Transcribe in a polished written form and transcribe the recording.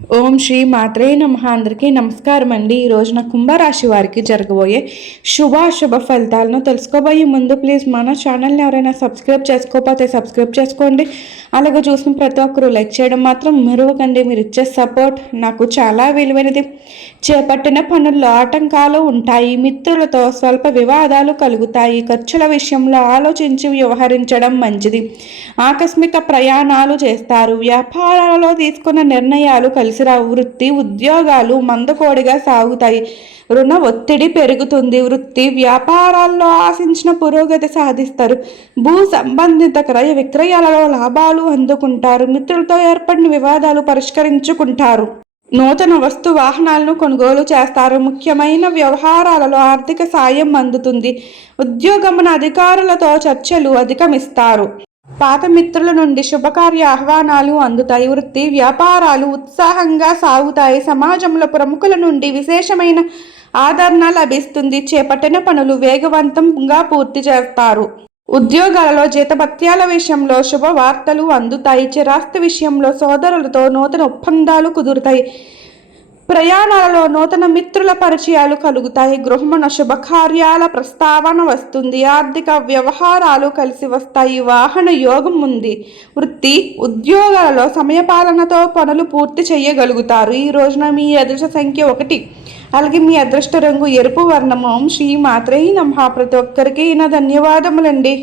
ఓం శ్రీ మాత్రే నమః. అందరికీ నమస్కారం అండి. ఈ రోజున కుంభరాశి వారికి జరగబోయే శుభాశుభ ఫలితాలను తెలుసుకోబోయే ముందు ప్లీజ్ మన ఛానల్ని ఎవరైనా సబ్స్క్రైబ్ చేసుకోకపోతే సబ్స్క్రైబ్ చేసుకోండి. అలాగే చూసిన ప్రతి ఒక్కరూ లైక్ చేయడం మాత్రం మరువకండి. మీరు ఇచ్చే సపోర్ట్ నాకు చాలా విలువైనది. చేపట్టిన పనుల్లో ఆటంకాలు ఉంటాయి. మిత్రులతో స్వల్ప వివాదాలు కలుగుతాయి. ఖర్చుల విషయంలో ఆలోచించి వ్యవహరించడం మంచిది. ఆకస్మిక ప్రయాణాలు చేస్తారు. వ్యాపారాలలో తీసుకున్న నిర్ణయాలు కలిసిరావు. వృత్తి ఉద్యోగాలు మందకోడిగా సాగుతాయి. రుణ ఒత్తిడి పెరుగుతుంది. వృత్తి వ్యాపారాల్లో ఆశించిన పురోగతి సాధిస్తారు. భూ సంబంధిత క్రయ విక్రయాలలో లాభాలు అందుకుంటారు. మిత్రులతో ఏర్పడిన వివాదాలు పరిష్కరించుకుంటారు. నూతన వస్తు వాహనాలను కొనుగోలు చేస్తారు. ముఖ్యమైన వ్యవహారాలలో ఆర్థిక సాయం అందుతుంది. ఉద్యోగమున అధికారులతో చర్చలు అధిగమిస్తారు. పాత మిత్రుల నుండి శుభకార్య ఆహ్వానాలు అందుతాయి. వృత్తి వ్యాపారాలు ఉత్సాహంగా సాగుతాయి. సమాజంలో ప్రముఖుల నుండి విశేషమైన ఆదరణ లభిస్తుంది. చేపట్టిన పనులు వేగవంతంగా పూర్తి చేస్తారు. ఉద్యోగాలలో జీతభత్యాల విషయంలో శుభవార్తలు అందుతాయి. చిరాస్తి విషయంలో సోదరులతో నూతన ఒప్పందాలు కుదురుతాయి. ప్రయాణాలలో నూతన మిత్రుల పరిచయాలు కలుగుతాయి. గృహమున శుభకార్యాల ప్రస్తావన వస్తుంది. ఆర్థిక వ్యవహారాలు కలిసి వస్తాయి. వాహన యోగం ఉంది. వృత్తి ఉద్యోగాలలో సమయపాలనతో పనులు పూర్తి చేయగలుగుతారు. ఈ రోజున మీ అదృష్ట సంఖ్య 1, అలాగే మీ అదృష్ట రంగు ఎరుపు వర్ణం. ఓం శ్రీ మాత్రే నమః. ప్రతి ఒక్కరికి నా ధన్యవాదములండి.